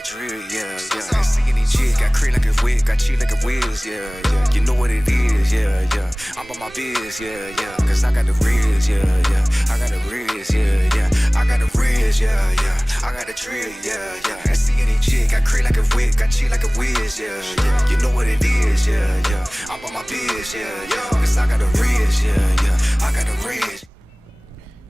a drill, yeah. Ain't seeing these jig, got cream like a wig, got cheese like a whiz, yeah. You know what it is, yeah. I'm on my biz, yeah. Cause I got the riz, yeah. I got the riz, yeah. I got the riz, yeah. I got the drill, yeah. Ain't seeing these jig, got cream like a wig, got cheese like a whiz, yeah. You know what it is, yeah. I'm on my biz, yeah. Cause I got the riz, yeah. I got the riz.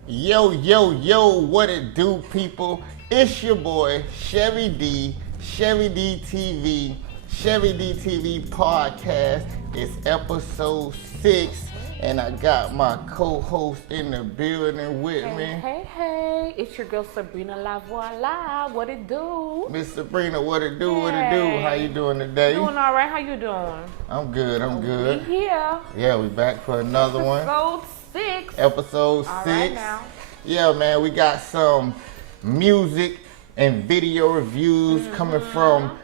Yo, what it do, people? It's your boy, Chevy D, Chevydtv, Chevydtv podcast. It's episode 6, and I got my co-host in the building with me. Hey, it's your girl Sabrina La Voila. What it do? Miss Sabrina, what it do, what it do? How you doing today? Doing all right. How you doing? I'm good. We here. Yeah, we back for another one. Episode 6. Right now. Yeah, man, we got some music and video reviews coming from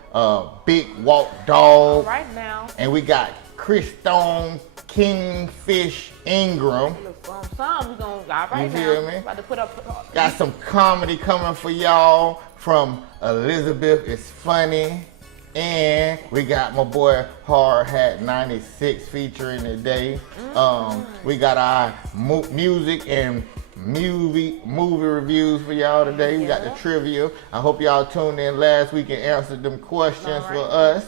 Big Walk Dog. Right now. And we got Chris Stone, Kingfish Ingram. Some we gonna got right you now. Feel me? About to put up. Got some comedy coming for y'all from Elizabeth Is Funny. And we got my boy Hard Hat 96 featuring today. We got our music and movie reviews for y'all today. We got the trivia. I hope y'all tuned in last week and answered them questions for us.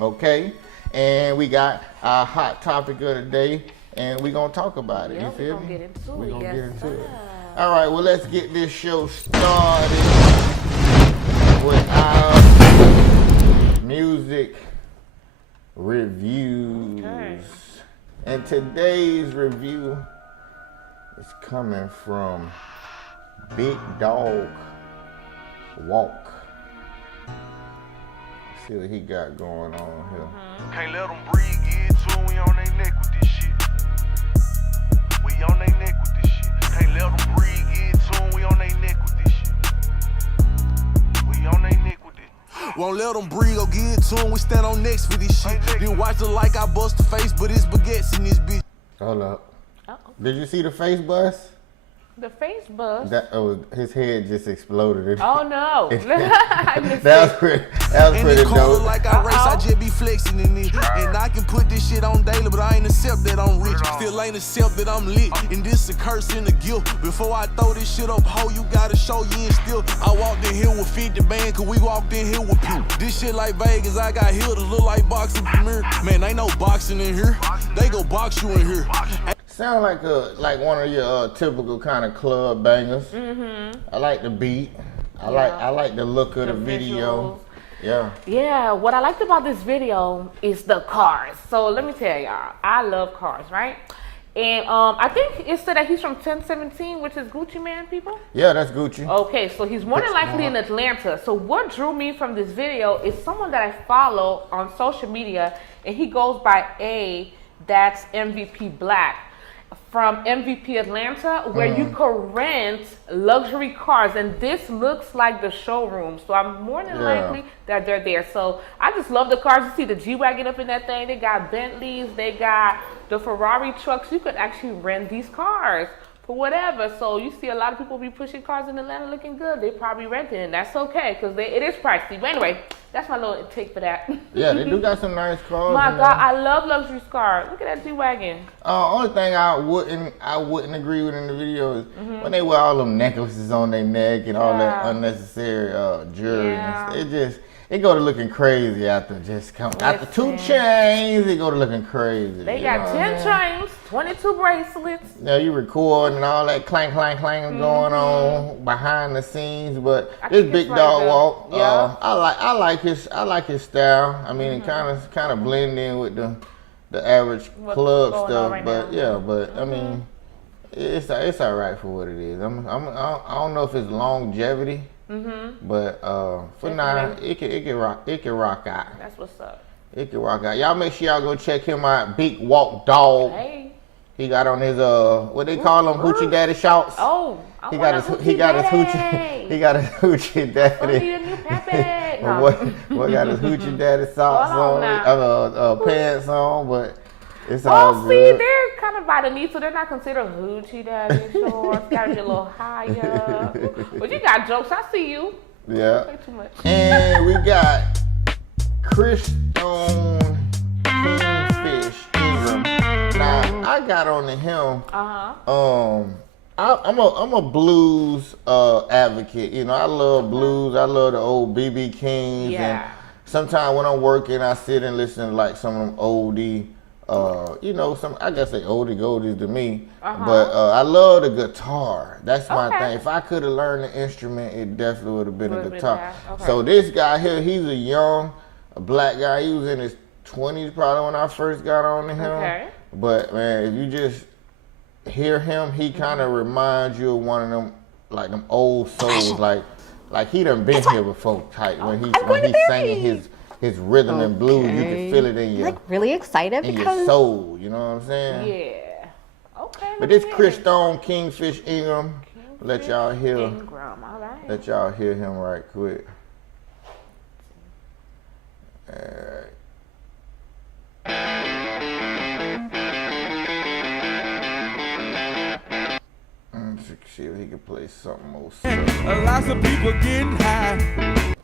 Okay. And we got our hot topic of the day, and we're going to talk about it. You feel me? We're going to get into it. All right, well, let's get this show started with our music reviews. Okay. And today's review is coming from Big Dog Walk. Let's see what he got going on here. Can't let them breathe, get to 'em, we on they neck with this shit. We on they neck with this shit. Can't let them breathe, get to 'em, we on they neck with this shit. We on they neck with it. Won't let them breathe, go get to 'em, we stand on necks for this shit. Then watch it like I bust the face, but it's baguettes in this bitch. Hold up. Did you see the face bust? The face bust? His head just exploded. Oh no. that was pretty dope. Like I race, I just be flexing in it. And I can put this shit on daily, but I ain't accept that I'm rich. Still ain't accept that I'm lit. And this a curse and a guilt. Before I throw this shit up, ho, you gotta show you ain't still. I walked in here with 50 band, cause we walked in here with pew. This shit like Vegas, I got here to look like boxing premiere. Man, ain't no boxing in here. They go box you in here. Sound like one of your typical kind of club bangers. I like the beat. I like the look of the video. Visuals. Yeah, what I liked about this video is the cars. So let me tell y'all, I love cars, right? And I think it said that he's from 1017, which is Gucci Mane, people? Yeah, that's Gucci. Okay, so he's more than likely in Atlanta. So what drew me from this video is someone that I follow on social media, and he goes by that's MVP Black, from MVP Atlanta, where you can rent luxury cars, and this looks like the showroom. So I'm more than likely that they're there. So I just love the cars. You see the G-Wagon up in that thing. They got Bentleys. They got the Ferrari trucks. You could actually rent these cars for whatever. So you see a lot of people be pushing cars in Atlanta looking good. They probably renting, and that's okay because it is pricey. But anyway, that's my little take for that. Yeah, they do got some nice cars. My God, I love luxury cars. Look at that G-Wagon. Only thing I wouldn't agree with in the video is when they wear all them necklaces on their neck and all that unnecessary jewelry. It go to looking crazy after after 2 chains. It go to looking crazy. They got 10 chains, 22 bracelets. Yeah, you recording and all that clang going on behind the scenes, but this Big Dog Walk, I like his style. I mean, it kind of blend in with the average club stuff, but I mean, it's all right for what it is. I don't know if it's longevity. But for now, it can rock out. That's what's up. It can rock out. Y'all make sure y'all go check him out. Big Walk Dog. Hey. He got on his what they call them, Hoochie Daddy shorts. Oh, he got his Hoochie Daddy. What got his Hoochie Daddy socks on, pants on, but it's all good. See, they're kind of by the knee, so they're not considered Hoochie Daddy shorts. Got a little higher. But you got jokes. I see you. Yeah. Play too much. And we got Christone Kingfish Ingram. Now I got on to him. I'm a blues advocate. You know, I love blues. I love the old B.B. Kings. Yeah. And sometimes when I'm working, I sit and listen to like some of them oldie. You know, I guess they oldie goldies to me. But I love the guitar. That's my thing. If I could have learned the instrument, it definitely would have been a guitar. So this guy here, he's a young black guy. He was in his 20s probably when I first got on to him. Okay. But man, if you just hear him, he kind of reminds you of one of them, like them old souls, like he done been here before type. When he's singing his rhythm and blues, you can feel it in your like really excited in because your soul. You know what I'm saying? Yeah. Okay. But this Christone Kingfish Ingram, let y'all hear. Ingram, all right. Let y'all hear him right quick. All right. Let's see if he can play something more. Lots of people getting high.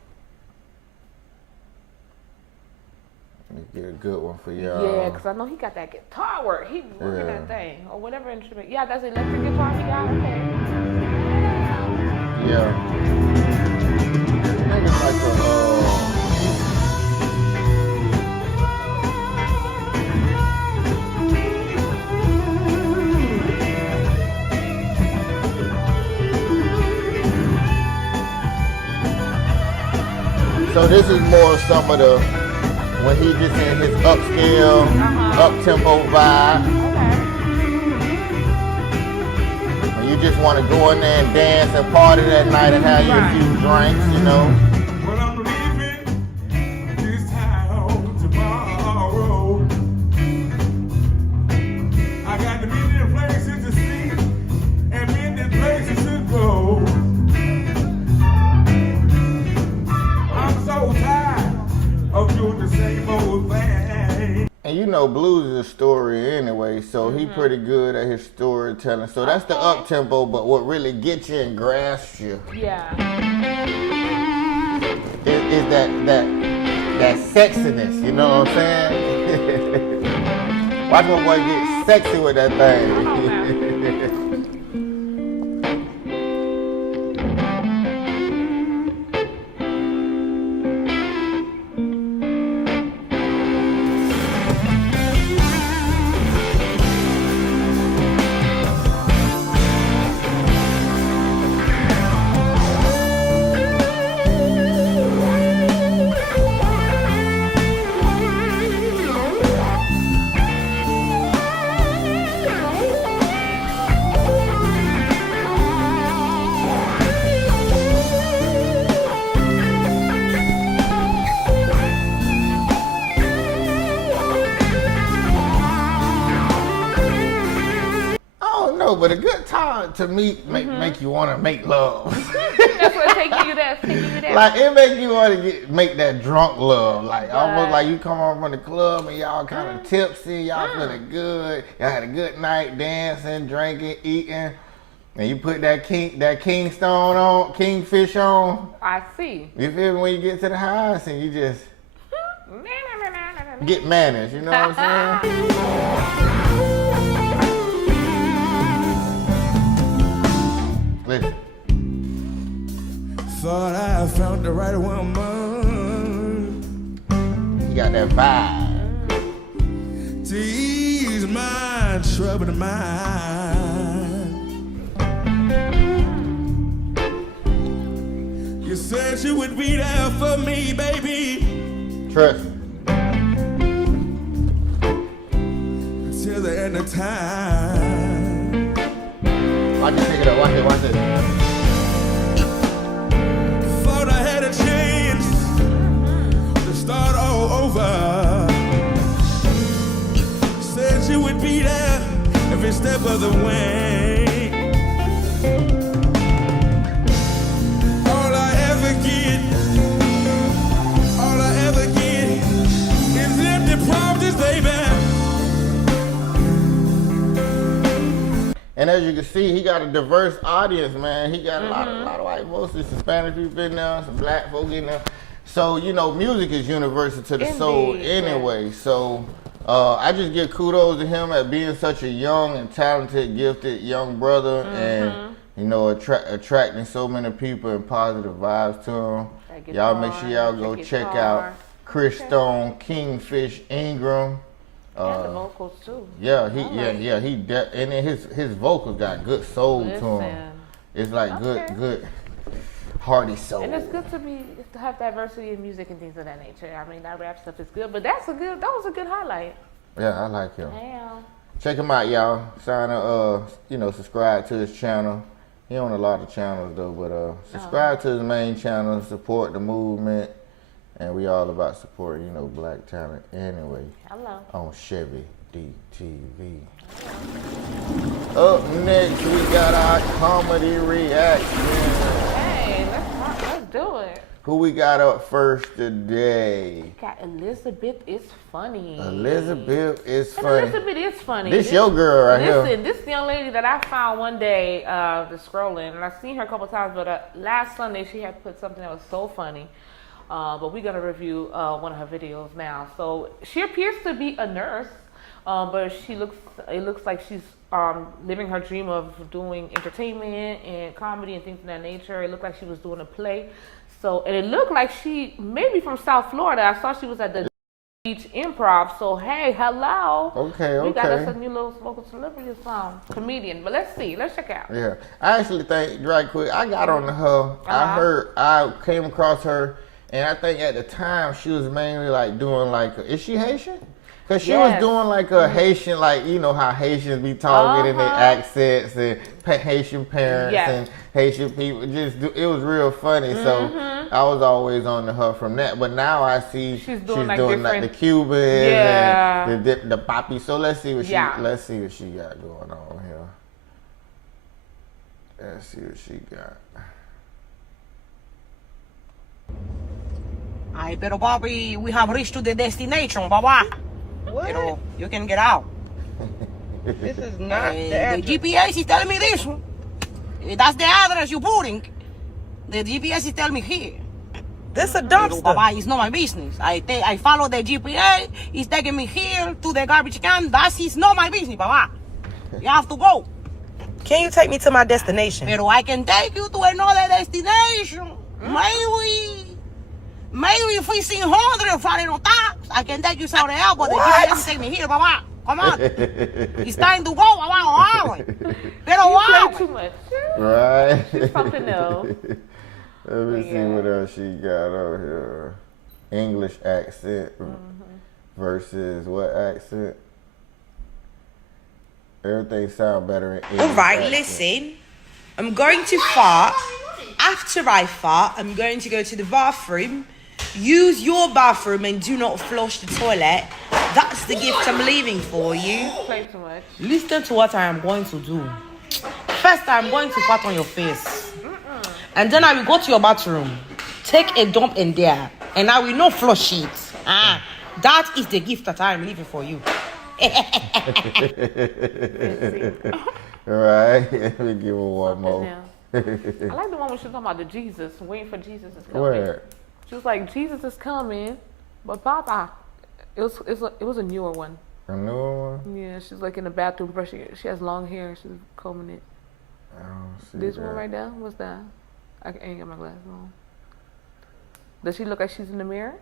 Let me get a good one for y'all. Yeah, because I know he got that guitar work. He working that thing. Or whatever instrument. Yeah, that's electric guitar he got. Okay. Yeah. I think it's like a, so this is more some of the, when he just in his upscale, up-tempo vibe. When you just want to go in there and dance and party that night and have your few drinks, you know. But I'm leaving this town tomorrow. I got many places to see and many places to go. I'm so tired of doing the same old thing. And you know, blues is a story anyway, so he pretty good at his storytelling. So that's the up-tempo, but what really gets you and grasps you Yeah. is that sexiness, you know what I'm saying? Watch my boy get sexy with that thing. But a good time to meet make you want to make love. That's what taking you there. Like it make you want to make that drunk love, like almost like you come home from the club and y'all kind of tipsy, y'all feeling good, y'all had a good night dancing, drinking, eating, and you put that kingfish on. I see. You feel me? When you get to the house and you just get managed, you know what I'm saying? Listen. Thought I found the right woman. You got that vibe. To ease my troubled mind. You said you would be there for me, baby. Trust me. Till the end of time. Watch it, take it up. Watch it. Thought I had a chance to start all over. Said you would be there every step of the way. All I ever get is empty promises, baby. And as you can to see he got a diverse audience, man. He got a lot of white folks, some Spanish people in there, some black folks in there. So, you know, music is universal to the soul anyway. Yeah. So I just give kudos to him at being such a young and talented, gifted young brother and, you know, attracting so many people and positive vibes to him. Y'all make sure y'all go check out Chris Stone, Kingfish Ingram. And the vocals too. Yeah, and then his vocals got good soul to him. It's like good hearty soul. And it's good to have diversity in music and things of that nature. I mean, that rap stuff is good, but that was a good highlight. Yeah, I like him. Damn. Check him out, y'all. Sign up, you know, subscribe to his channel. He on a lot of channels though, but subscribe to his main channel, support the movement, and we all about supporting, you know, black talent anyway. Hello. On Chevydtv. Up next, we got our comedy reaction. Hey, let's do it. Who we got up first today? Got Elizabeth is funny. Elizabeth is funny. Elizabeth is funny. This your girl right here. Listen, this young lady that I found one day just scrolling, and I've seen her a couple times, but last Sunday she had put something that was so funny. But we're gonna review one of her videos now. So she appears to be a nurse, but it looks like she's living her dream of doing entertainment and comedy and things of that nature. It looked like she was doing a play. So, and it looked like she maybe from South Florida. I saw she was at the Beach Improv. So, hey, hello. Okay. We got us a new little local celebrity comedian. But let's see. Let's check out. Yeah. I actually think, right quick, I got on her. I came across her, and I think at the time she was mainly like doing like, is she Haitian? Because she was doing like a Haitian, like, you know how Haitians be talking in their accents and Haitian parents and Haitian people. It was real funny. So I was always on to her from that. But now I see she's doing like the Cubans and the poppy. So let's see what she got going on here. Let's see what she got. Ay, pero papi, we have reached to the destination, Baba. What? You can get out. This is not the The address. GPS is telling me this one. That's the address you're putting. The GPS is telling me here. This a Pero, dumpster. Baba, it's not my business. I follow the GPS. It's taking me here to the garbage can. That is not my business, Baba. You have to go. Can you take me to my destination? Pero I can take you to another destination. Maybe if we see 100 Friday no tax, I can take you somewhere else, but the GPS take me here, Baba. Come on. It's time to go, Baba. Pero Play wow. too much. Right. She's something else. Let me see what else she got over here. English accent versus what accent? Everything sounds better in English. All right, accent. listen. I'm going to fart. After I fart, I'm going to go to the bathroom. Use your bathroom and do not flush the toilet. That's the gift I'm leaving for you. Play too much. Listen to what I am going to do. First, I'm going to fart on your face. And then I will go to your bathroom. Take a dump in there. And I will not flush it. That is the gift that I am leaving for you. All right, let me give her one more. I like the one when she was talking about the Jesus, waiting for Jesus is coming. Where? She was like, Jesus is coming, but Papa, it was a newer one. A newer one? Yeah, she's like in the bathroom brushing it. She has long hair. She's combing it. I don't see This that. one right there? What's that? I ain't got my glasses on. Does she look like she's in the mirror?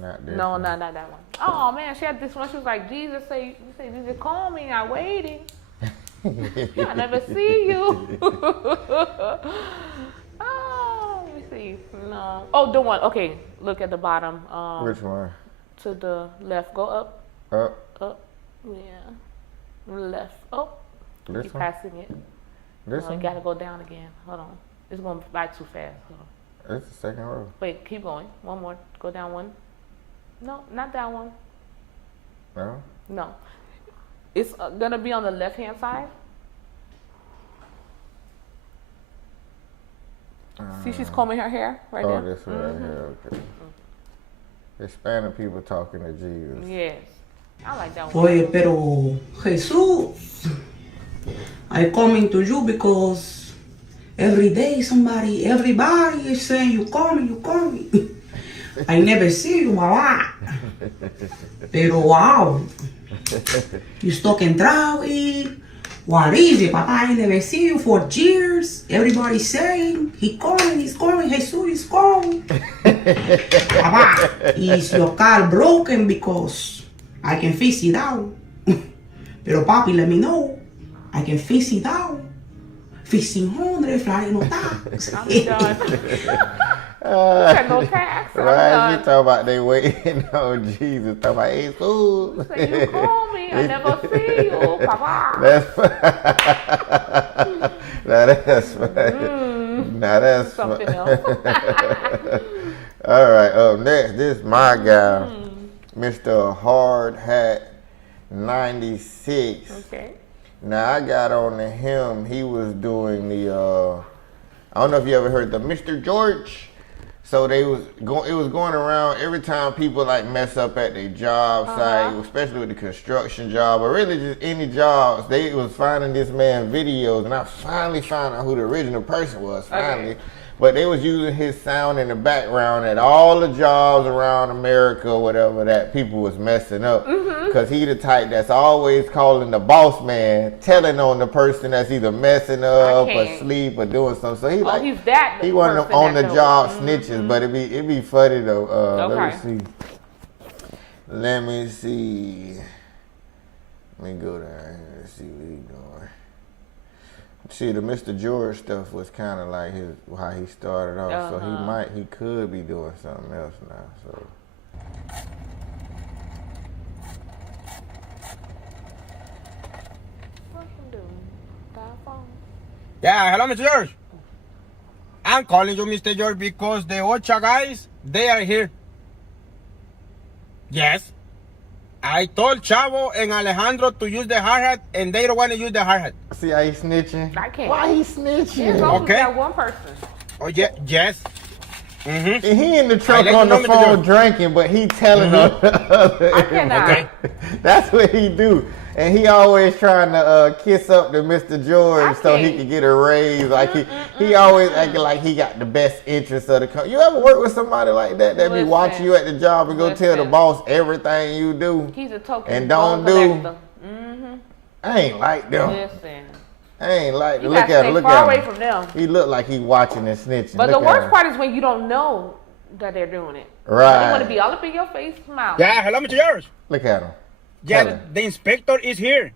Not this No, one. not that one. Oh man, she had this one. She was like, Jesus say Jesus call me. I'm waiting. I never see you. Oh, let me see. No. Oh, the one. Okay, look at the bottom. Which one? To the left. Go up. Up. Yeah. Left. Oh. This Keep one? passing it. This You one? gotta go down again. Hold on. It's going by too fast. Hold on. It's the second row. Wait, keep going. One more. Go down one. No, not that one. No? No. It's gonna be on the left-hand side. See, she's combing her hair right there. Oh, this one right here, okay. Hispanic people talking to Jesus. Yes. I like that one. Oye, pero Jesús, I coming to you because every day everybody is saying you coming. I never see you, mamá. Pero wow. You stuck in Traui. What is it, Papa? I never see you for years. Everybody's saying he's coming, Jesus is coming. Papa, is your car broken? Because I can fix it out. Pero papi, let me know. I can fix it out. 1,500 flying no tax. I'm done. Said no tax. I'm Right, done. you talking about they waiting on Jesus. Talking about hey food. Say you call me, I never see you, Papa. That's funny. Now that's Something funny. else. All right, up next, this is my guy, Mr. Hard Hat 96. Okay. Now I got on to him. He was doing the I don't know if you ever heard the Mr. George. So it was going around every time people like mess up at their job site, especially with the construction job, or really just any jobs. They was finding this man videos, and I finally found out who the original person was. Finally. Okay. But they was using his sound in the background at all the jobs around America or whatever that people was messing up. Because he the type that's always calling the boss man, telling on the person that's either messing up or sleep or doing something. So he he's that he wasn't on the job snitches, but it be funny though. Let me see. Let me go down here and see what he doing. See, the Mr. George stuff was kind of like how he started off, so he could be doing something else now. So. Yeah, hello, Mr. George. I'm calling you, Mr. George, because the Ocha guys, they are here. Yes. I told Chavo and Alejandro to use the hard hat, and they don't want to use the hard hat. See how he snitching? I can't. Why he snitching? Okay. That one person. Oh, yeah, yes. And he in the truck on the phone drinking, but he telling on the other. I cannot. Okay. That's what he do. And he always trying to kiss up to Mr. George so he can get a raise. Like he always acting like he got the best interest of the company. You ever work with somebody like that be watching you at the job and go tell the boss everything you do? He's a token and don't do. I ain't like them. Listen. I ain't like You look gotta at him. stay Look far at away him. from them. He look like he watching and snitching. But look the worst part is when you don't know that they're doing it. Right. They want to be all up in your face, mouth. Yeah, hello, Mr. George. Look at him. Yeah, the inspector is here.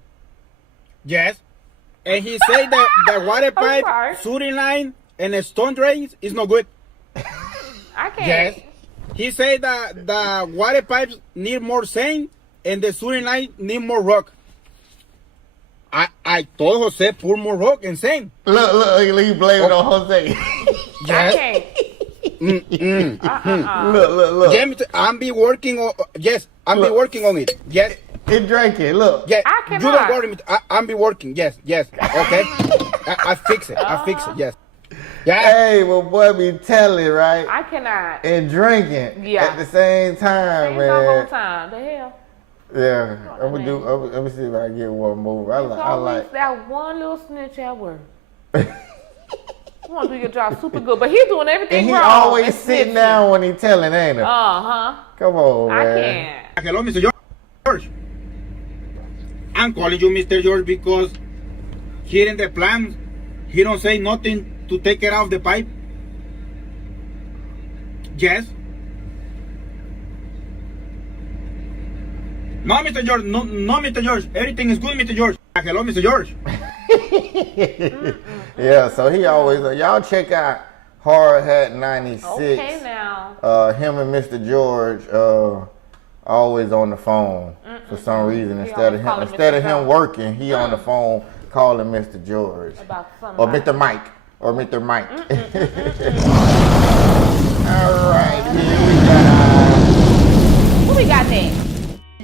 Yes. And he said that the water pipe, shooting line, and the stone drains is no good. I can't. Yes. He said that the water pipes need more sand and the shooting line need more rock. I told Jose pour more rock and sand. Look, he blame it on Jose. Yes. I can't. Look. Yeah, I'm be working on. Yes, I'm be working on it. Yes. He drinking. Look. Yeah. I You cannot. don't worry. I'm be working. Yes. Okay. I fix it. I fix it. Yes. Yeah. Hey, well, boy, be telling, right? I cannot. And drinking at the same time, Same man. time. The hell. Yeah, I'm gonna do. Let me see if I can get one more. I like that one little snitch at work. You want to do your job super good, but he's doing everything and he wrong. always sitting down when he telling, ain't he? Come on, man. I can't. Hello, Mr. George. I'm calling you, Mr. George, because here in the plan, he don't say nothing to take it off the pipe. Yes. No, Mr. George. No, Mr. George. Everything is good, Mr. George. Hello, Mr. George. Yeah, so he always, y'all check out Hard Hat 96. Okay, now. Him and Mr. George always on the phone for some reason. Instead of him working, he on the phone calling Mr. George. Or Mr. Mike. Or Mr. Mike. All right, here we got. What we got next?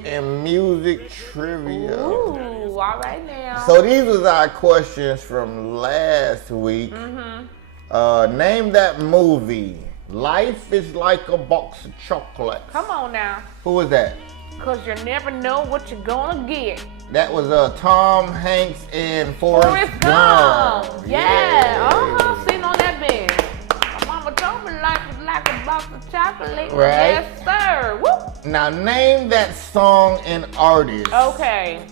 And music trivia. Ooh, all right now. So these was our questions from last week. Name that movie. Life is like a box of chocolates. Come on now. Who was that? Because you never know what you're going to get. That was Tom Hanks and Forrest Gump. Yeah. Sitting on that bed. My mama told me life was like a box of chocolate. Right. Yes, sir. Woo. Now name that song and artist. Okay.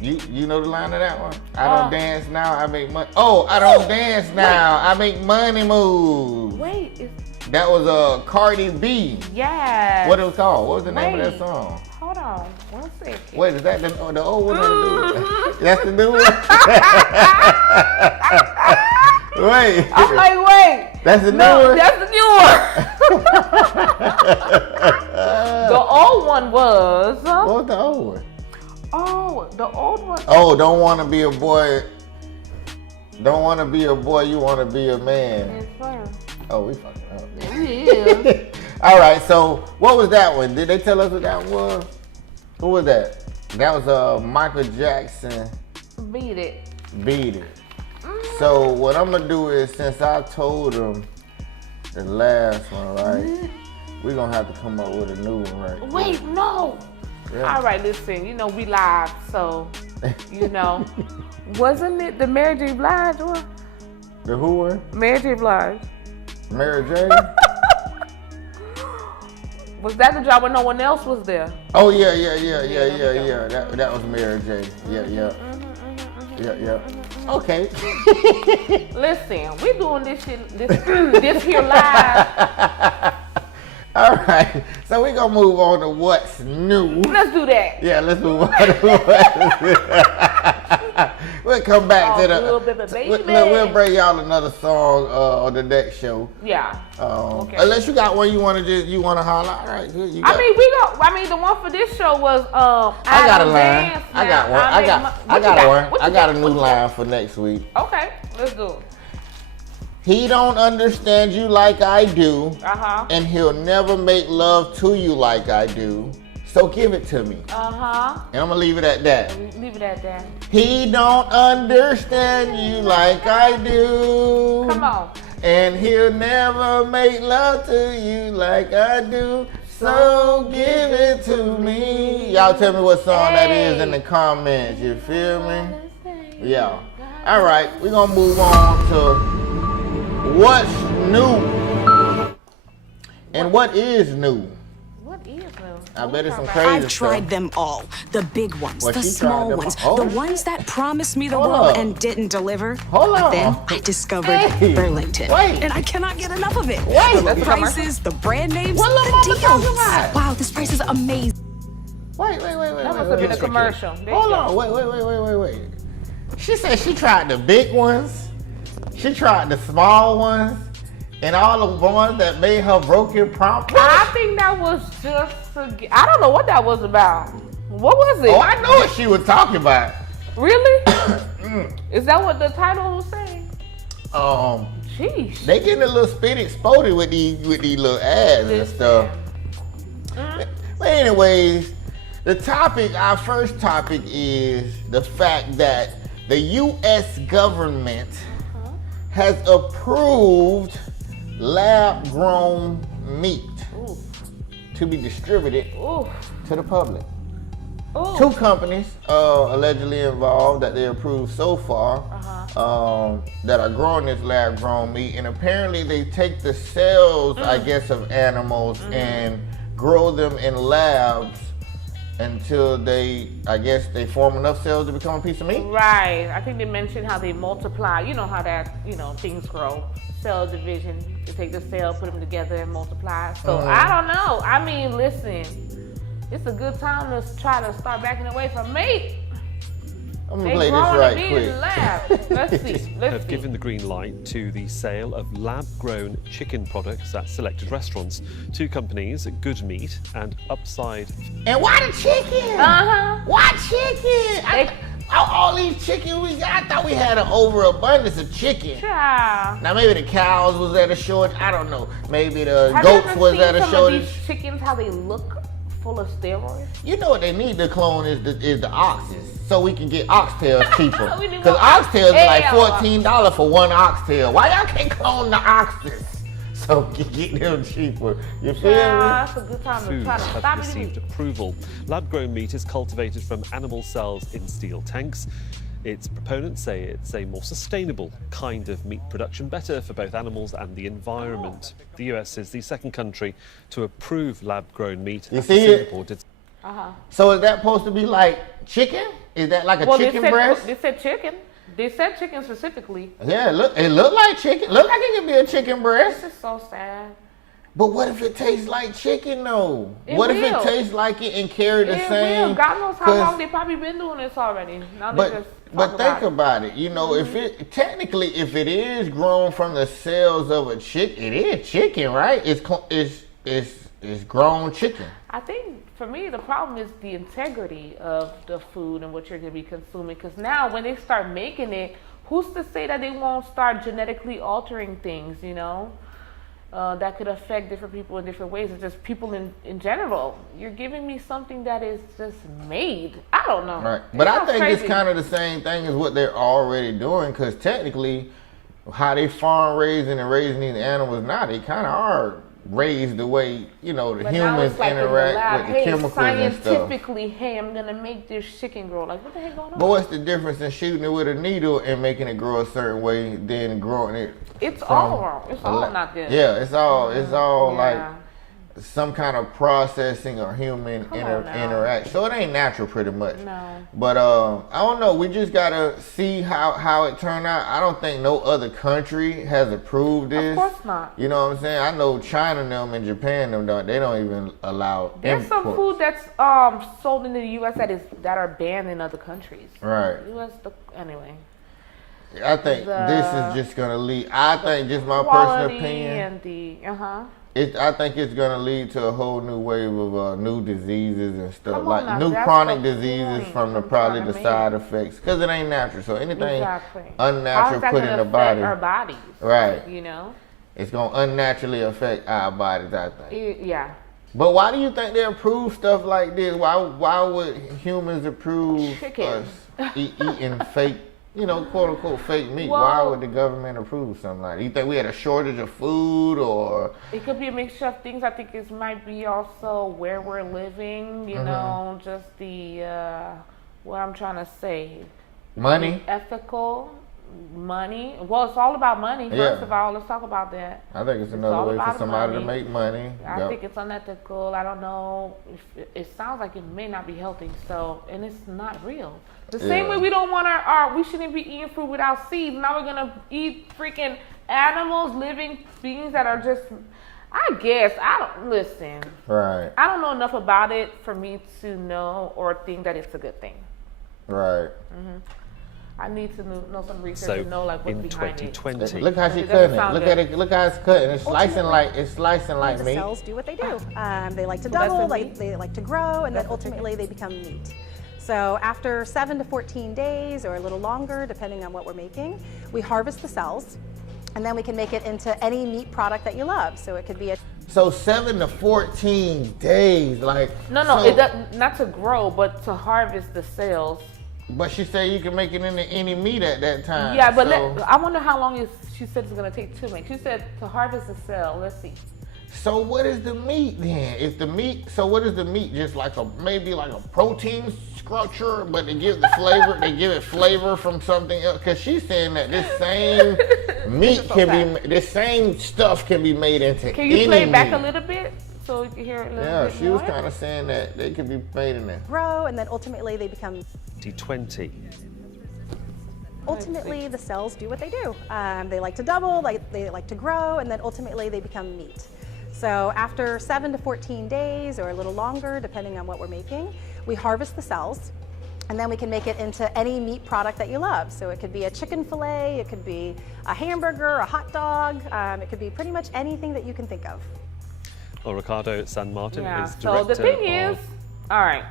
You know the line of that one? I don't dance now, I make money. Oh, I don't dance now, I make money move. Wait. That was Cardi B. Yeah. What it was called? What was the name of that song? Hold on. 1 second. Wait, is that the old one or the new one? That's the new one? Wait. I'm like, wait. That's the new one? That's the new one. The old one was. What was the old one? Oh, the old one. Oh, don't want to be a boy. Don't want to be a boy, you want to be a man. Yes, sir. Oh, we fucking up. Yeah. All right, so what was that one? Did they tell us what that was? Who was that? That was Michael Jackson. Beat it. Beat It. So what I'm gonna do is, since I told them the last one, right? We're gonna have to come up with a new one, right? Wait, no. Yeah. All right, listen, we live, so, wasn't it the Mary J. Blige one? The who one? Mary J. Blige. Mary J? Was that the job when no one else was there? Oh yeah. That was Mary J. Yeah. Okay. Listen, we doing this shit, this here live. All right, so we're gonna move on to what's new. Let's do that. Yeah, let's move on to what's new. We'll come back to the. We'll bring y'all another song on the next show. Yeah. Okay. Unless you got one you wanna holler. All right, good. The one for this show was I got a line. I got one. I got one. I got a new line for next week. Okay, let's do it. He don't understand you like I do, and he'll never make love to you like I do. So give it to me. And I'm gonna leave it at that. Leave it at that. He don't understand you like I do. Come on. And he'll never make love to you like I do. So give it to me. Y'all tell me what song that is in the comments. You feel me? Yeah. All right, we're gonna move on to what's new. And what is new? What is new? I bet it's some crazy I've tried them all. The big ones, Well, the she small tried them ones, all. the ones that promised me the Hold world up. and didn't deliver. Hold But on. then I discovered Hey. Burlington. Wait. And I cannot get enough of it. Wait. The That's a prices, the brand names, What little the mama deals. talking about? Wow, this price is amazing. Wait. That must have been a commercial. There you Hold go. on, wait. She said she tried the big ones, she tried the small ones, and all the ones that made her broken promise. I think that was just I don't know what that was about. What was it? Oh, I know what she was talking about. Really? Is that what the title was saying? Sheesh. Sheesh. They getting a little spotty with these little ads and stuff. But anyways, our first topic is the fact that the U.S. government has approved lab-grown meat to be distributed to the public. Ooh. 2 companies allegedly involved that they approved so far that are growing this lab-grown meat, and apparently they take the cells, I guess, of animals and grow them in labs until they form enough cells to become a piece of meat. Right. I think they mentioned how they multiply. You know how that, things grow. Cell division. They take the cell, put them together, and multiply. So I don't know. I mean, listen, it's a good time to try to start backing away from meat. I'm gonna play this right quick. Let's see. Have given the green light to the sale of lab-grown chicken products at selected restaurants. 2 companies, Good Meat and Upside. And why the chicken? Why chicken? All these chicken we got, I thought we had an overabundance of chicken. Child. Now maybe the cows was at a shortage. I don't know. Maybe the Have you goats ever was seen at a some shortage. of these chickens, how they look full of steroids? You know what they need to clone is the oxes, so we can get oxtails cheaper. We need Because more oxtails are like oxtails. $14 for one oxtail. Why y'all can't clone the oxes so get them cheaper. You feel me? That's a good time to Foods try to have stop received eating. approval. Lab-grown meat is cultivated from animal cells in steel tanks. Its proponents say it's a more sustainable kind of meat production, better for both animals and the environment. The US is the second country to approve lab-grown meat. You after see it? Singapore did. So is that supposed to be like chicken? Is that like a chicken breast? They said chicken. They said chicken specifically. Yeah, it look like chicken. Look like it could be a chicken breast. This is so sad. But what if it tastes like chicken though? It What if will. it tastes like it and carry the It same? will. God knows how 'cause- long they probably been doing this already. Now they just But talk think about it. about it. You know, if it technically, if it is grown from the cells of a chicken, it is chicken, right? It's grown chicken. I think for me the problem is the integrity of the food and what you're going to be consuming. Because now when they start making it, who's to say that they won't start genetically altering things? You know, that could affect different people in different ways. It's just people in general. You're giving me something that is just made. I don't know. Right. But I sounds think it's crazy. kind of the same thing as what they're already doing, because technically, how they farm raising and raising these animals now, they kind of are raised the way, you know, the But now humans it's like in the interact lab, with the hey, chemicals and stuff. scientifically, hey, I'm gonna make this chicken grow. Like, what the heck going on? But what's the difference in shooting it with a needle and making it grow a certain way than growing it? It's from all wrong. It's a all la- not good. Yeah, it's all like Yeah. some kind of processing or human Come on now. interaction. So it ain't natural, pretty much. No. But I don't know. We just gotta see how it turned out. I don't think no other country has approved this. Of course not. You know what I'm saying? I know China and them and Japan them they don't even allow There's some import. food that's sold in the U.S. that are banned in other countries. Right. Anyway. I think this is just gonna lead. I think just my personal Quality opinion. and the I think it's gonna lead to a whole new wave of new diseases and stuff, Come on like now, new that's chronic the diseases point from the I'm probably trying the to make. side effects, because it ain't natural. So anything Exactly. unnatural How's that put in gonna the affect body, our bodies? right? You know. It's gonna unnaturally affect our bodies, I think. Yeah. But why do you think they approve stuff like this? Why would humans approve Chicken. us eating fake, you know, quote unquote fake meat? Why Well- would the government approve something like that? You think we had a shortage of food, or It could be a mixture of things. I think it might be also where we're living, you know, just the, what I'm trying to say. money? Ethical, money. Well, it's all about money. Yeah. First of all, let's talk about that. I think it's all another way for about somebody to money. make money. I Yep. think it's unethical. I don't know. It sounds like it may not be healthy. So, and it's not real. The same Yeah. way we don't want we shouldn't be eating fruit without seeds. Now we're gonna eat freaking animals, living beings that are just. I guess listen. Right, I don't know enough about it for me to know or think that it's a good thing. right. I need to know some research So and know like what's in behind it. 2020, Look how she It doesn't cutting it. sound Look good. at it. Look how it's cutting. It's slicing like The meat. cells do what they do. They like to So that's double, the meat? they like to grow, and then That's the chicken? ultimately they become meat. So after 7 to 14 days or a little longer, depending on what we're making, we harvest the cells, and then we can make it into any meat product that you love. So it could be a So 7 to 14 days, like No, so- it does not to grow, but to harvest the cells. But she said you can make it into any meat at that time. Yeah, but so, I wonder how long she said it's gonna take to make. She said to harvest the cell. Let's see. so what is the meat then? If the meat, so what is the meat? Just like maybe like a protein structure, but they give the flavor. They give it flavor from something else. Cause she's saying that this same meat this same stuff can be made into Can you any play it back meat. a little bit so we can hear it a little Yeah, bit she was more? kind of saying that they could be made in there. grow, and then ultimately they become 2020. Ultimately, the cells do what they do. They like to double, they like to grow, and then ultimately they become meat. So after 7 to 14 days or a little longer, depending on what we're making, we harvest the cells, and then we can make it into any meat product that you love. So it could be a chicken fillet, it could be a hamburger, a hot dog, it could be pretty much anything that you can think of. Well, Ricardo San Martin Yeah. is So director the thing is, of all right.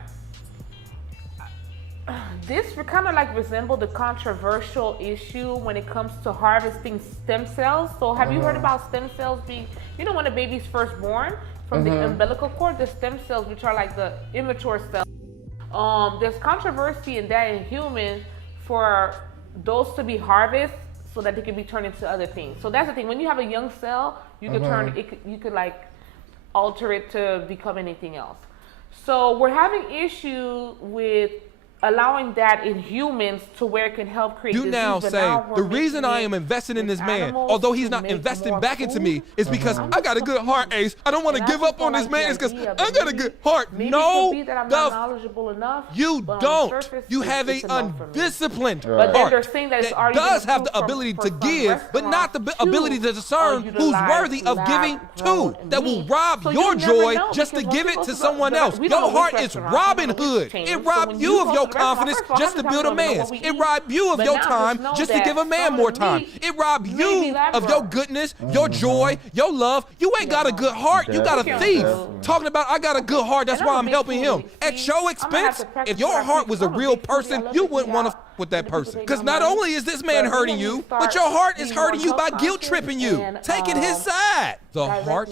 This kind of like resemble the controversial issue when it comes to harvesting stem cells. So have you heard about stem cells being, you know, when a baby's first born, from the umbilical cord, the stem cells, which are like the immature cells. There's controversy in that in humans for those to be harvested so that they can be turned into other things. So that's the thing. When you have a young cell, you can turn it. You could like alter it to become anything else. So we're having issue with allowing that in humans to where it can help create You now say, the reason I am investing in this man, although he's not investing back into me, is because I got a good heart, Ace. I don't want to give up on this man. It's because I got a good heart. No, you don't. You have a undisciplined heart that does have the ability to give, but not the ability to discern who's worthy of giving to, that will rob your joy just to give it to someone else. Your heart is Robin Hood. It robbed you of your confidence just to build a man's. It robbed you of your time just to give a man more time. It robbed you of your goodness, your joy, your love. You ain't got a good heart. You got a thief. Talking about I got a good heart, that's why I'm helping him. At your expense, if your heart was a real person, you wouldn't want to with that person. Because not only is this man hurting you, but your heart is hurting you by guilt tripping you, taking his side. The heart.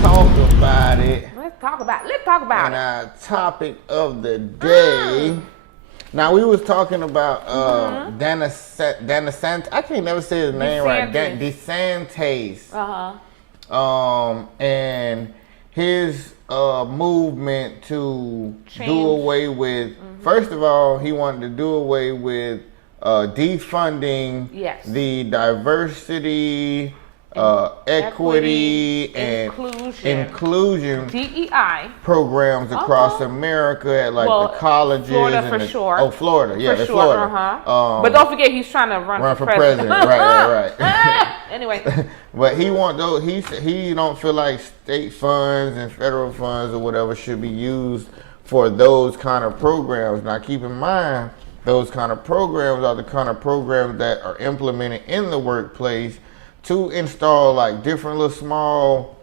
Talk about it. Let's talk about it. And our topic of the day. Now we was talking about DeSantis. I can't never say his name right. DeSantis. And his movement to do away with. First of all, he wanted to do away with defunding the diversity, equity and inclusion DEI programs across America at like the colleges. Florida and for sure. Oh, Florida, yeah, that's Florida. But don't forget, he's trying to run for president. right. Anyway, but he want those. He don't feel like state funds and federal funds or whatever should be used for those kind of programs. Now, keep in mind, those kind of programs are the kind of programs that are implemented in the workplace to install like different little small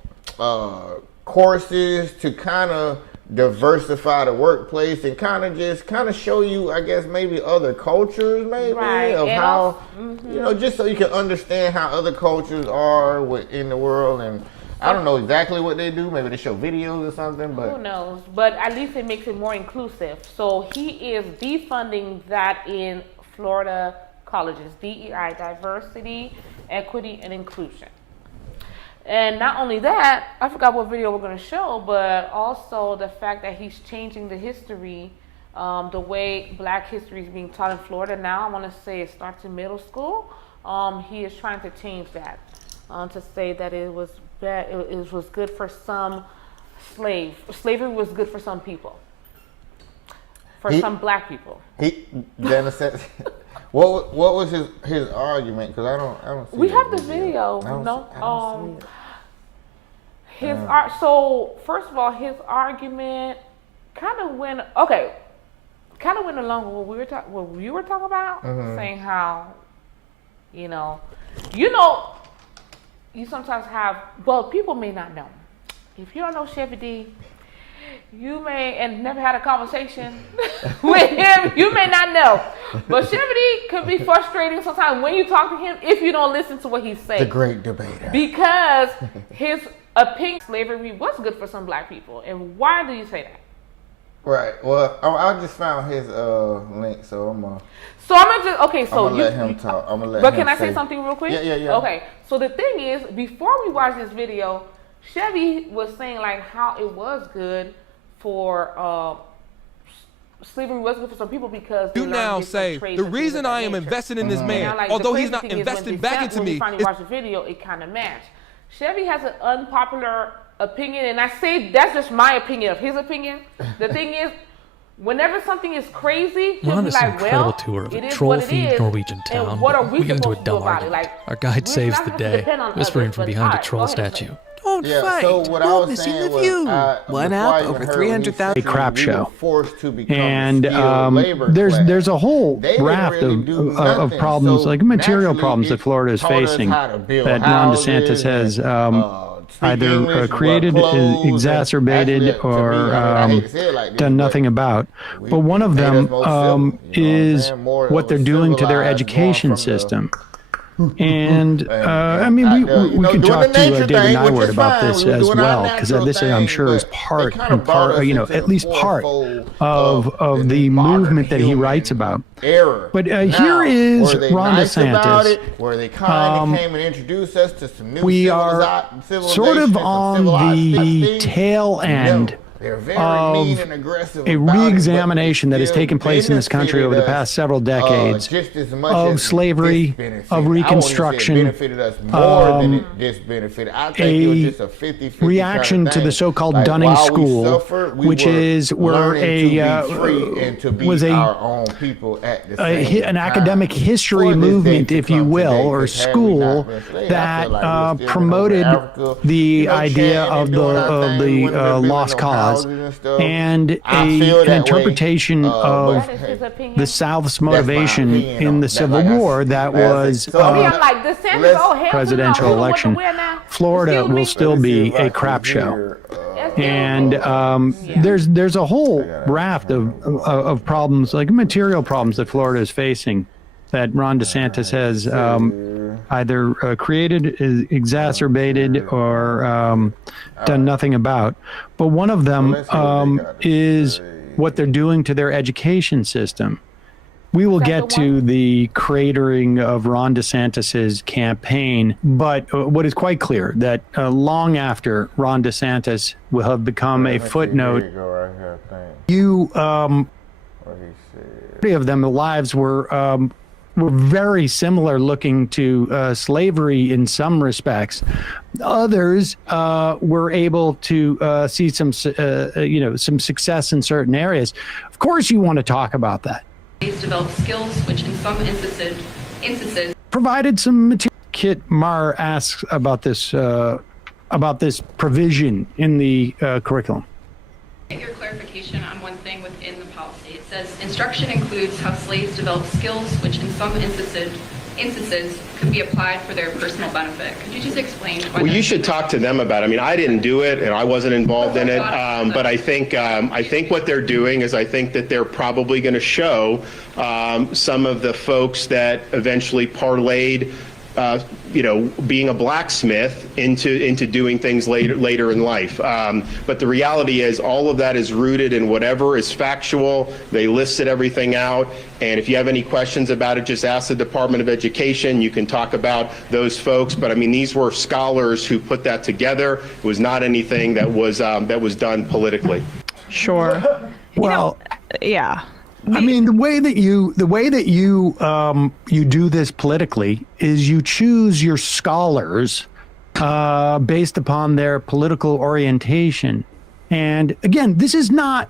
courses to kind of diversify the workplace and kind of show you, I guess, maybe other cultures, maybe of how, you know, just so you can understand how other cultures are in the world. And I don't know exactly what they do. Maybe they show videos or something, but who knows? But at least it makes it more inclusive. So he is defunding that in Florida colleges, DEI, diversity, equity, and inclusion. And not only that, I forgot what video we're going to show, but also the fact that he's changing the history, the way Black history is being taught in Florida now. I want to say it starts in middle school. He is trying to change that to say that it was bad, it was good for some slavery was good for some people, for some Black people. What was his argument? Because I don't see. We have the video. So first of all, his argument kind of went along with what you were talking about, saying how you sometimes have, well, people may not know. If you don't know Chevydtv, you may, and never had a conversation with him, you may not know. But Chevydtv could be frustrating sometimes when you talk to him if you don't listen to what he's saying. The great debater. Because his opinion, slavery was good for some Black people. And why do you say that? Right. Well, I just found his link, so I'm gonna let him talk. I'm gonna let But him can I say something real quick? Yeah. Okay. So the thing is, before we watched this video, Chevy was saying like how it was good for slavery was good for some people because you now say the reason I am investing in this man, although he's not investing back into me. When you watch the video, it kind of matched. Chevy has an unpopular opinion, and I say that's just my opinion of his opinion. The thing is, whenever something is crazy, he'll be like, well, tour of it a is troll-themed what it is, Norwegian town. and what are we get into a supposed to do dumb about it? argument. Like, Our guide saves the day, whispering from behind a troll statue. Don't fight. So what I was saying was, one out over 300,000. A crap show. Forced to become And labor there's a whole raft of problems, like material problems that Florida is facing, that Ron DeSantis has either created, exacerbated, or done nothing about. But one of them is what they're doing to their education system. And I mean, we could talk to David Nyworth about this as well, because this, I'm sure, is part, you know, at least part of the movement that he writes about. But here is Ron DeSantis. Where they kind of came and introduced us to some new we are sort of on the tail end of a re-examination that has taken place in this country over the past several decades of slavery, of Reconstruction, a reaction to the so-called Dunning School, which is where was an academic history movement, if you will, or school that promoted the idea of the lost cause and an interpretation of the South's motivation in the Civil War that was presidential election. Florida will still be a crap show. And there's a whole raft of problems, like material problems that Florida is facing, that Ron DeSantis has either created, exacerbated, or done nothing about. But one of them is what they're doing to their education system. We will get to the cratering of Ron DeSantis's campaign, but what is quite clear that long after Ron DeSantis will have become a footnote, three of them, the lives were very similar looking to slavery in some respects. Others were able to see some, some success in certain areas. Of course, you want to talk about that. Develop skills, which in some instances provided some material. Kit Marr asks about this provision in the curriculum. Get your clarification on one thing within the policy. It says instruction includes how slaves develop skills, which in some instances could be applied for their personal benefit. Could you just explain? Well, you should talk to them about it. I mean, I didn't do it, and I wasn't involved in it. But I think what they're doing is I think that they're probably going to show some of the folks that eventually parlayed, being a blacksmith into doing things later in life. But the reality is all of that is rooted in whatever is factual. They listed everything out. And if you have any questions about it, just ask the Department of Education. You can talk about those folks. But I mean, these were scholars who put that together. It was not anything that was done politically. Sure. Well, yeah. I mean, the way that you do this politically is you choose your scholars based upon their political orientation. And again, this is not.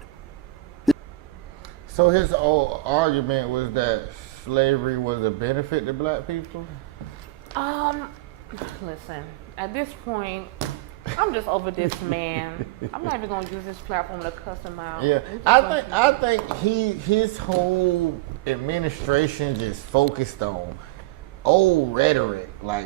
So his whole argument was that slavery was a benefit to black people? Listen, at this point, I'm just over this man. I'm not even gonna use this platform to cuss him out. Yeah, I think his whole administration just focused on old rhetoric. Like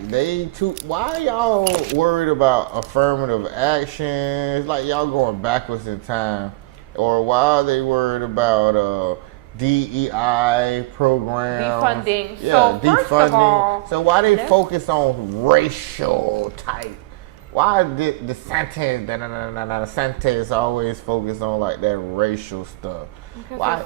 why y'all worried about affirmative action? It's like y'all going backwards in time. Or why are they worried about DEI programs? Defunding. Yeah, so first of all, so why they focus on racial type? Why did DeSantis always focus on like that racial stuff? Because I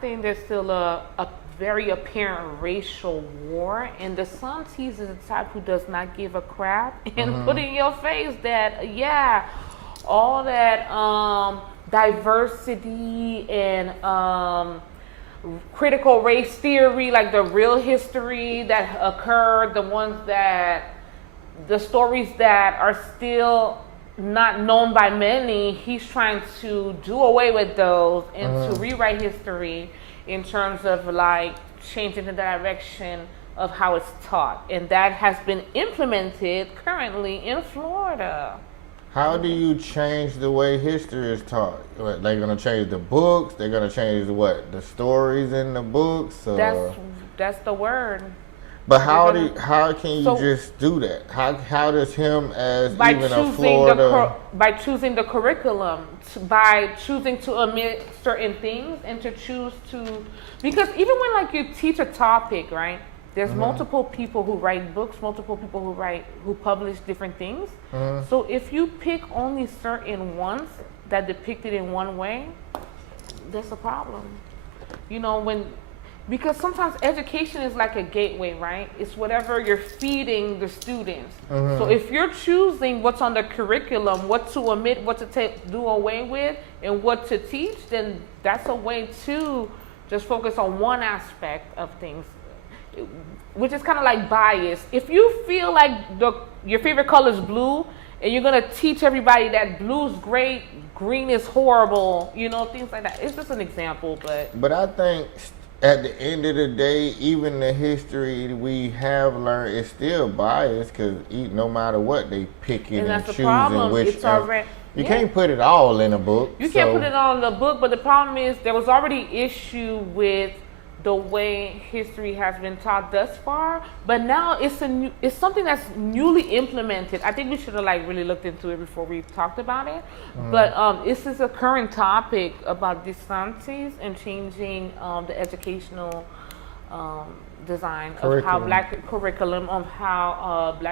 think there's still a very apparent racial war, and DeSantis is the type who does not give a crap and put in your face that all that diversity and critical race theory, like the real history that occurred, the stories that are still not known by many, he's trying to do away with those and to rewrite history in terms of like changing the direction of how it's taught. And that has been implemented currently in Florida. How do you change the way history is taught? What, they're gonna change the books? They're gonna change the stories in the books? That's the word. But how can you just do that? How does him as even a Florida by choosing the curriculum, by choosing to omit certain things and to choose to, because even when like you teach a topic, right? There's multiple people who write books, multiple people who publish different things. So if you pick only certain ones that depict it in one way, that's a problem. You know, because sometimes education is like a gateway, right? It's whatever you're feeding the students. So if you're choosing what's on the curriculum, what to omit, what to do away with, and what to teach, then that's a way to just focus on one aspect of things, which is kind of like bias. If you feel like your favorite color is blue, and you're gonna teach everybody that blue's great, green is horrible, you know, things like that. It's just an example, but I think at the end of the day, even the history we have learned is still biased, because no matter what, they picking and choosing which. You can't put it all in a book. You can't put it all in a book, but the problem is there was already issue with the way history has been taught thus far, but now it's something that's newly implemented. I think we should have really looked into it before we talked about it. But this is a current topic about DeSantis and changing the educational design of how Black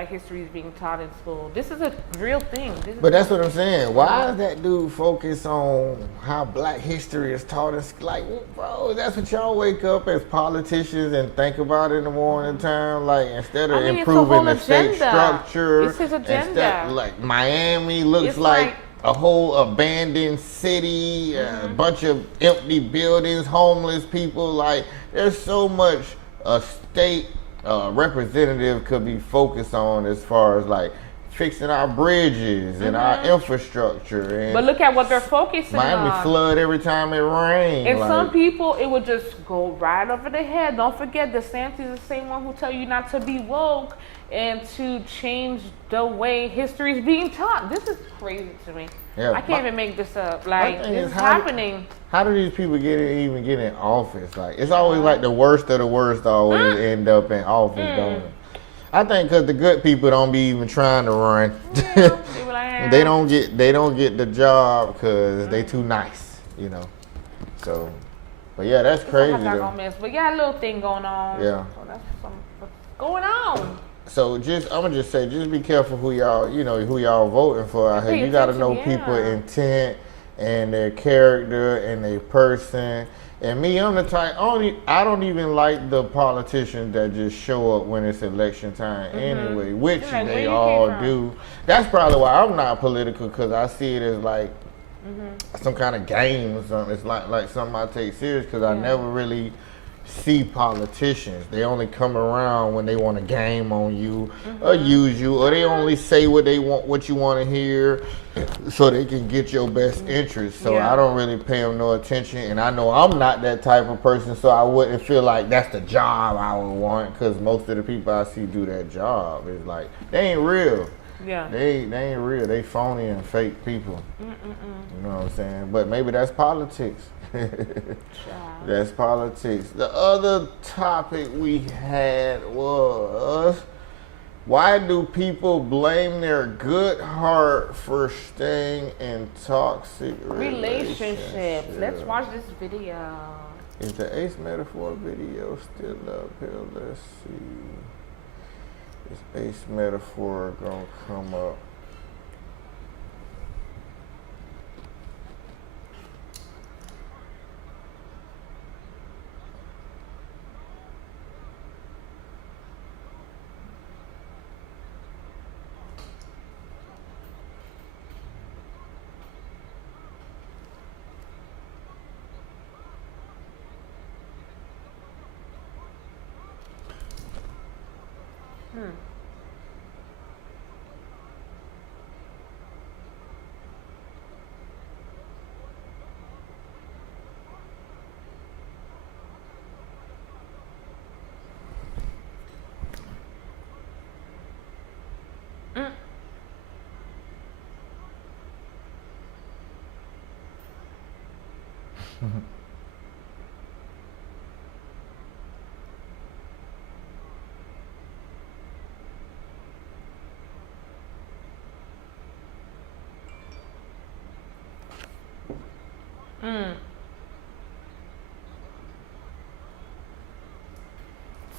history is being taught in school. This is a real thing. But that's what I'm saying. Why does that dude focus on how Black history is taught in school? Like, bro, that's what y'all wake up as politicians and think about in the morning time. Like, instead of improving the state structure, it's his agenda. Like Miami looks like a whole abandoned city, a bunch of empty buildings, homeless people. Like, there's so much a state representative could be focused on as far as like fixing our bridges and our infrastructure. And but look at what they're focusing on. Miami flood every time it rains. And some people, it would just go right over the head. Don't forget, DeSantis is the same one who tell you not to be woke and to change the way history is being taught. This is crazy to me. Yeah, I can't even make this up. Like, this is happening. How do these people even get in office? Like, it's always like the worst of the worst always end up in office, don't it? I think because the good people don't be even trying to run. They don't get the job because they too nice, you know. So, but yeah, that's crazy. But yeah, a little thing going on. Yeah. So that's what's going on. So I'm gonna just say, just be careful who y'all voting for out here. You gotta know people's intent and their character and their person. And me, I'm the type, I don't even like the politicians that just show up when it's election time anyway, which they all do. That's probably why I'm not political, because I see it as like some kind of game or something. It's like something I take serious, because I never really see politicians. They only come around when they want to game on you or use you, or they only say what they want, what you want to hear, so they can get your best interest. So I don't really pay them no attention, and I know I'm not that type of person, so I wouldn't feel like that's the job I would want, because most of the people I see do that job is like, they ain't real. Yeah. They ain't real. They phony and fake people. You know what I'm saying? But maybe that's politics. That's politics. The other topic we had was, why do people blame their good heart for staying in toxic relationships? Let's watch this video. Is the Ace Metaphor video still up here? Let's see. Is Ace Metaphor gonna come up?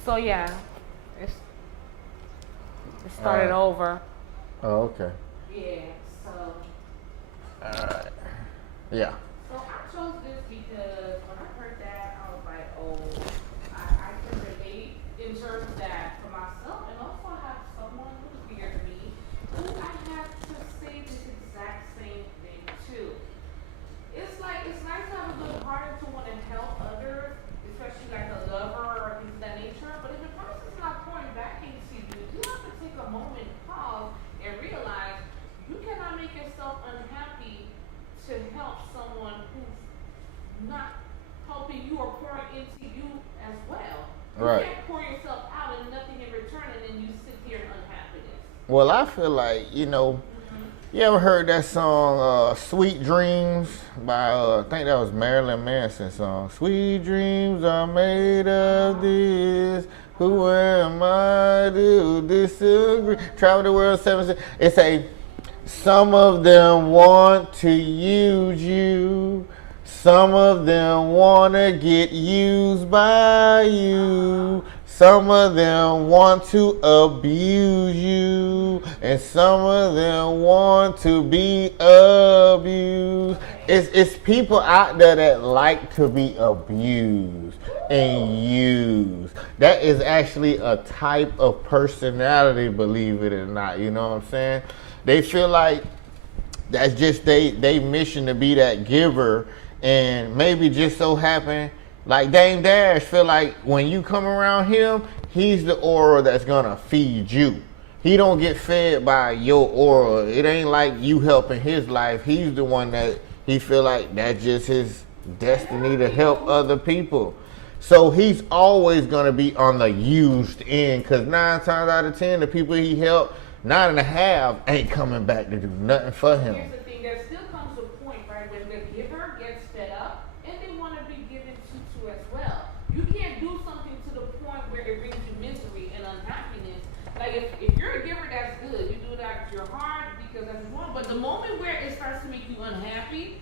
So yeah, It started over. Oh, okay. Yeah, so. Alright. Yeah. So I chose this because when I heard that, I was like, oh, I can relate in terms of that for myself, and also I have someone who's dear to me who I have to say this exact same thing too. It's like, it's nice to have a good heart and to want to help others, especially like a lover or things of that nature, but if the person's not pouring back into you, you have to take a moment, pause, and realize you cannot make yourself unhappy to help someone who's not helping you or pouring into you as well. Right. You can't pour yourself out and nothing in return, and then you sit here in unhappiness. Well, I feel like, you know, you ever heard that song, Sweet Dreams by, I think that was Marilyn Manson's song. Sweet dreams are made of this. Who am I to disagree? Travel the world 7. It's a, some of them want to use you. Some of them want to get used by you. Some of them want to abuse you. And some of them want to be abused. It's people out there that like to be abused and used. That is actually a type of personality, believe it or not. You know what I'm saying? They feel like that's just they mission to be that giver, and maybe just so happen, like Dame Dash feel like when you come around him, he's the aura that's gonna feed you. He don't get fed by your aura. It ain't like you helping his life. He's the one that he feel like that's just his destiny to help other people. So he's always gonna be on the used end, cause 9 times out of 10, the people he helped, 9.5 ain't coming back to do nothing for him. Here's the thing, there still comes a point, right, when the giver gets fed up and they want to be given to as well. You can't do something to the point where it brings you misery and unhappiness. Like if you're a giver, that's good. You do that with your heart because that's what you want. But the moment where it starts to make you unhappy,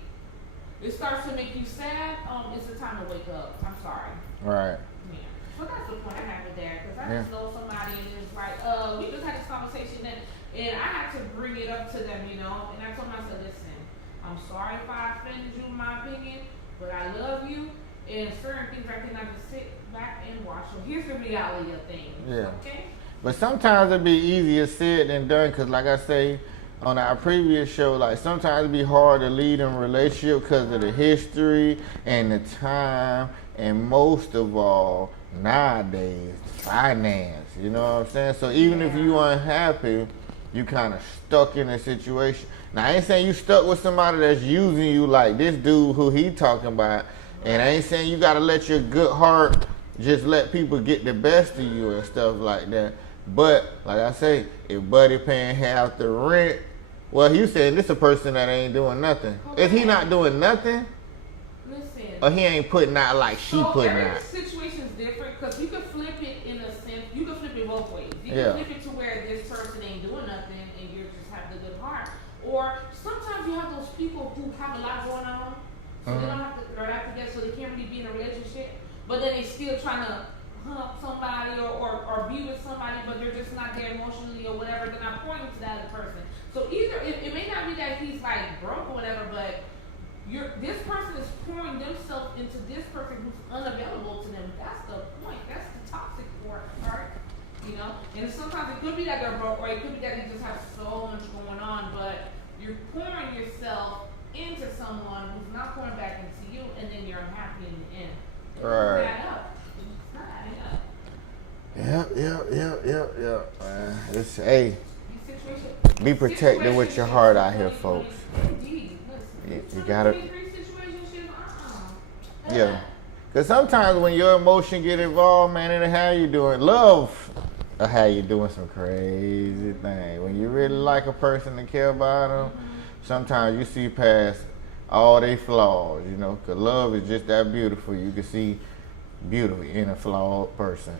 it starts to make you sad, it's the time to wake up. I'm sorry. Right. Yeah. So that's the point I have with that, because I just know somebody and it's like, we just had this conversation and I had to bring it up to them, you know, and I told myself, listen, I'm sorry if I offended you in my opinion, but I love you, and certain things I cannot just sit back and watch. So here's the reality of things. Yeah. Okay? But sometimes it'd be easier said than done, because like I say on our previous show, like sometimes it'd be hard to lead in a relationship because of the history and the time, and most of all, nowadays, finance, you know what I'm saying? So even if you unhappy, you kind of stuck in a situation. Now, I ain't saying you stuck with somebody that's using you like this dude who he talking about, and I ain't saying you got to let your good heart just let people get the best of you and stuff like that. But, like I say, if Buddy paying half the rent, well, you saying this a person that ain't doing nothing. Is he not doing nothing? Listen. Or he ain't putting out like she putting every out? situation's different, because you can flip it in a sense. You can flip it both ways. You Yeah. can flip it to where this person ain't doing nothing and you just have the good heart. Or sometimes you have those people who have a lot going on, so they don't have to, they're not together, so they can't really be in a relationship, but then they still trying to hump somebody or be with somebody, but they're just not there emotionally or whatever. They're not pointing to that other person. So either it may not be that he's like broke or whatever, but this person is pouring themselves into this person who's unavailable to them. That's the point. That's the toxic part, you know? And sometimes it could be that they're broke, or it could be that they just have so much going on, but you're pouring yourself into someone who's not pouring back into you, and then you're unhappy in the end. It doesn't add up. It's not adding up. Yeah. Man. It's, hey, be protected with your heart out here, folks. You gotta. Yeah. Because sometimes when your emotion get involved, man, it'll have you doing love. It'll have you doing some crazy thing. When you really like a person and care about them, sometimes you see past all they flaws, you know, because love is just that beautiful. You can see beauty in a flawed person.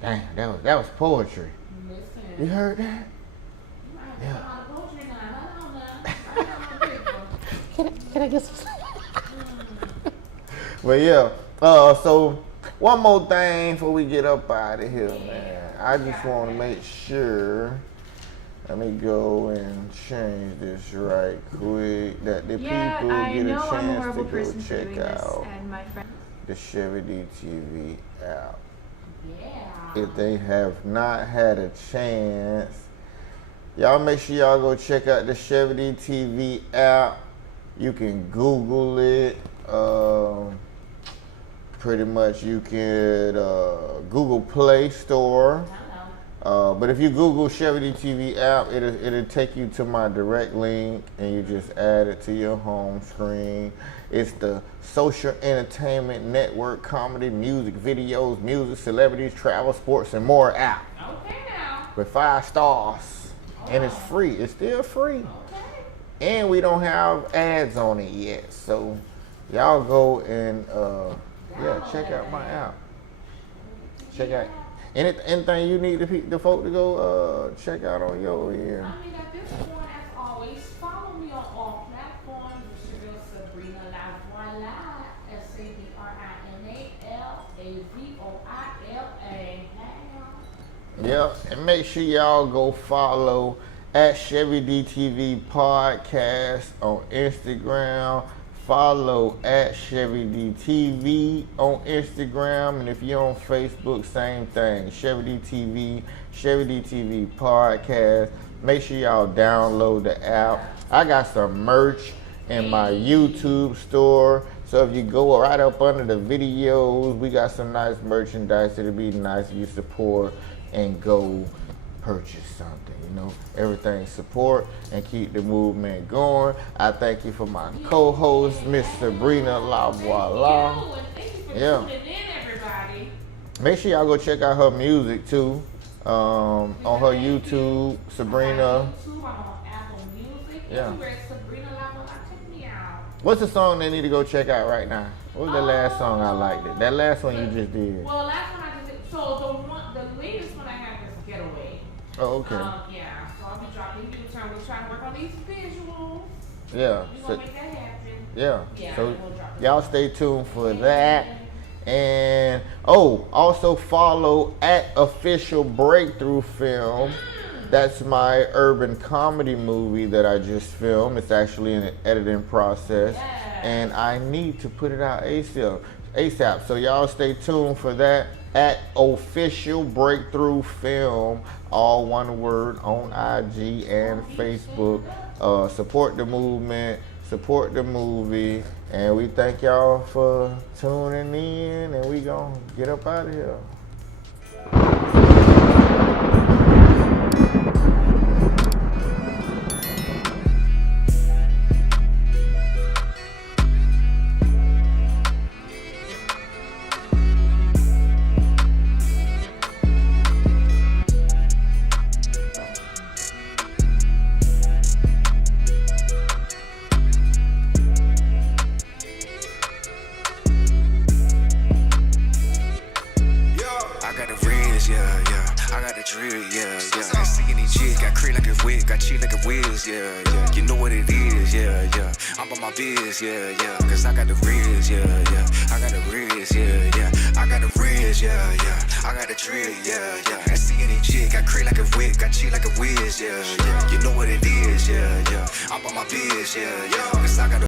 Damn, that was poetry. You heard that? Yeah. Can I get some? Well, yeah. So one more thing before we get up out of here, man. I just want to make sure. Let me go and change this right quick that the people get a chance to go check out the Chevydtv app. If they have not had a chance, y'all make sure y'all go check out the Chevydtv app. You can Google it. Pretty much you can Google Play Store. But if you Google Chevydtv app, it'll take you to my direct link, and you just add it to your home screen. It's the social entertainment network, comedy, music, videos, music, celebrities, travel, sports, and more app. Okay now. With 5 stars. And it's free. It's still free. And we don't have ads on it yet. So y'all go and check out my app. Check out anything you need the folk to go check out on your end. I mean, at this point, as always, follow me on all platforms. It's your girl Sabrina La VOILA, SABRINA. Yeah, and make sure y'all go follow at Chevydtv Podcast on Instagram. Follow at Chevydtv on Instagram, and if you're on Facebook, same thing. Chevydtv Podcast. Make sure y'all download the app. I got some merch in my YouTube store, so if you go right up under the videos, we got some nice merchandise. It'll be nice if you support and go purchase something, you know. Everything support and keep the movement going. I thank you for my co-host, Miss Sabrina La VOILA. Yeah. Make sure y'all go check out her music too. On her YouTube, Sabrina. Yeah. What's the song they need to go check out right now? What was the last song I liked it? That last one you just did. Well, last one I just did. So the latest one I have is Getaway. Oh, okay. Yeah, so I'll be dropping U-turn. We're trying to work on these visuals. Yeah. We're going to make that happen. Yeah. So we'll drop it. y'all stay tuned for that. And also follow at Official Breakthrough Film. That's my urban comedy movie that I just filmed. It's actually in the editing process. And I need to put it out ASAP. So y'all stay tuned for that at Official Breakthrough Film, all one word, on IG and Facebook. Support the movement, support the movie, and we thank y'all for tuning in, and we gonna get up out of here. Yeah, cause I got the riz, I got the riz, I got the riz, I got the drill, I see any jig, got crit like a wig, got cheat like a whiz, you know what it is, I'm on my biz, cause I got